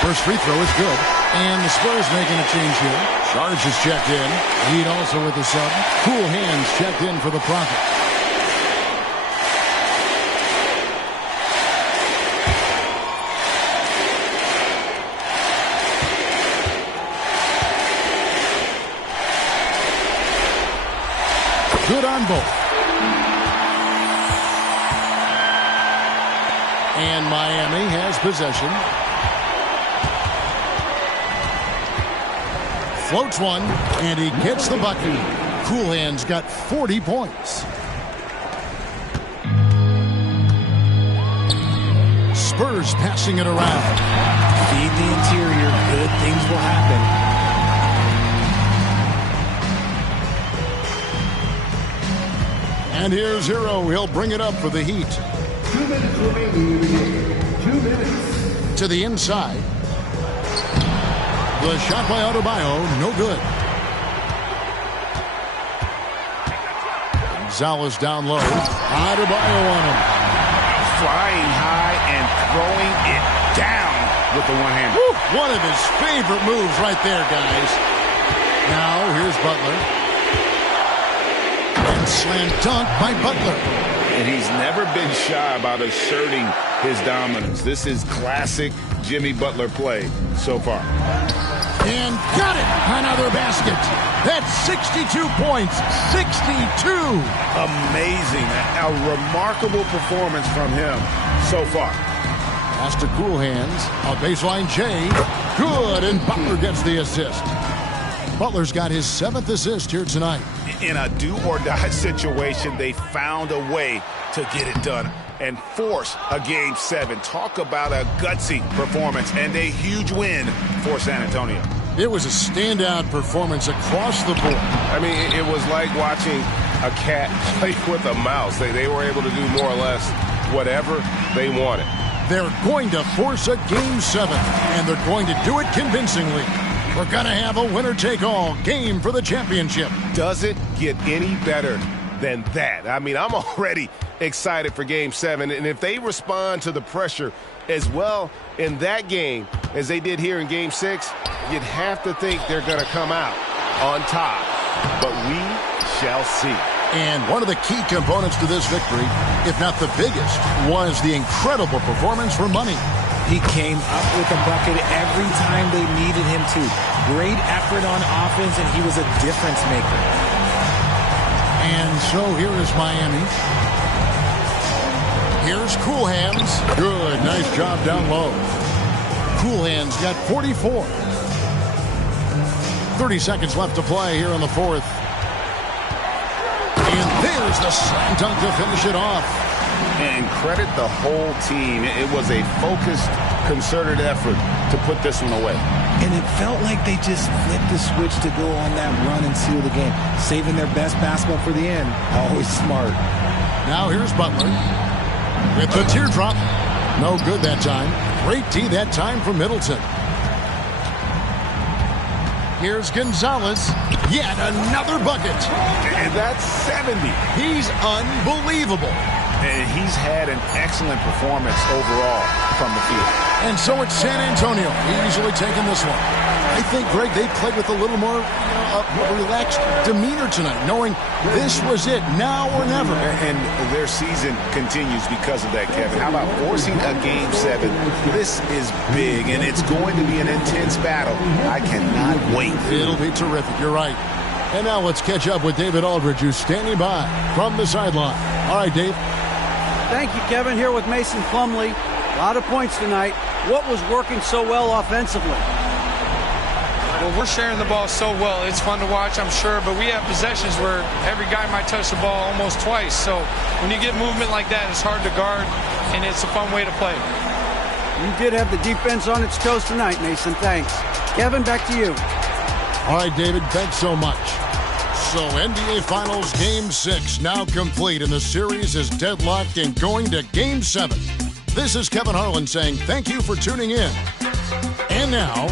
First free throw is good. And the Spurs making a change here. Charge is checked in. Reed also with the sub. Cool Hands checked in for the Prophet. Good on both. And Miami has possession. Floats one, and he gets the bucket. Cool Hands got 40 points. Spurs passing it around. Feed the interior. Good things will happen. And here's Hero. He'll bring it up for the Heat. 2 minutes remaining. 2 minutes. To the inside. The shot by Adebayo, no good. Gonzalez down low. Adebayo on him. Flying high and throwing it down with the one hand. One of his favorite moves right there, guys. Now here's Butler. And slam dunk by Butler. And he's never been shy about asserting his dominance. This is classic Jimmy Butler play so far. And got it! Another basket. That's 62 points. 62! Amazing. A remarkable performance from him so far. Pass to Cool Hands. A baseline J. Good, and Butler gets the assist. Butler's got his 7th assist here tonight. In a do-or-die situation, they found a way to get it done and force a Game 7. Talk about a gutsy performance and a huge win for San Antonio. It was a standout performance across the board. I mean, it was like watching a cat play with a mouse. They were able to do more or less whatever they wanted. They're going to force a Game 7, and they're going to do it convincingly. We're going to have a winner-take-all game for the championship. Does it get any better than that? I mean, I'm already excited for Game 7, and if they respond to the pressure as well in that game as they did here in Game 6, you'd have to think they're going to come out on top. But we shall see. And one of the key components to this victory, if not the biggest, was the incredible performance for Money. He came up with a bucket every time they needed him to. Great effort on offense, and he was a difference maker. And so here is Miami. Here's Cool Hands. Good, nice job down low. Cool Hands got 44. 30 seconds left to play here in the fourth. And there's the slam dunk to finish it off. And credit the whole team. It was a focused, concerted effort to put this one away. And it felt like they just flipped the switch to go on that run and seal the game. Saving their best basketball for the end. Always smart. Now here's Butler with the teardrop. No good that time. Great D that time from Middleton. Here's Gonzalez. Yet another bucket. And that's 70. He's unbelievable. And he's had an excellent performance overall from the field. And so it's San Antonio easily taking this one. I think, Greg, they played with a little more relaxed demeanor tonight, knowing this was it, now or never. And their season continues because of that, Kevin. How about forcing a Game 7? This is big, and it's going to be an intense battle. I cannot wait. It'll be terrific. You're right. And now let's catch up with David Aldridge, who's standing by from the sideline. All right, Dave. Thank you, Kevin. Here with Mason Plumlee. A lot of points tonight. What was working so well offensively? Well, we're sharing the ball so well. It's fun to watch, I'm sure, but we have possessions where every guy might touch the ball almost twice. So when you get movement like that, it's hard to guard, and it's a fun way to play. You did have the defense on its toes tonight, Mason. Thanks. Kevin, back to you. All right, David, thanks so much. So NBA Finals Game 6 now complete, and the series is deadlocked and going to Game 7. This is Kevin Harlan saying thank you for tuning in. And now,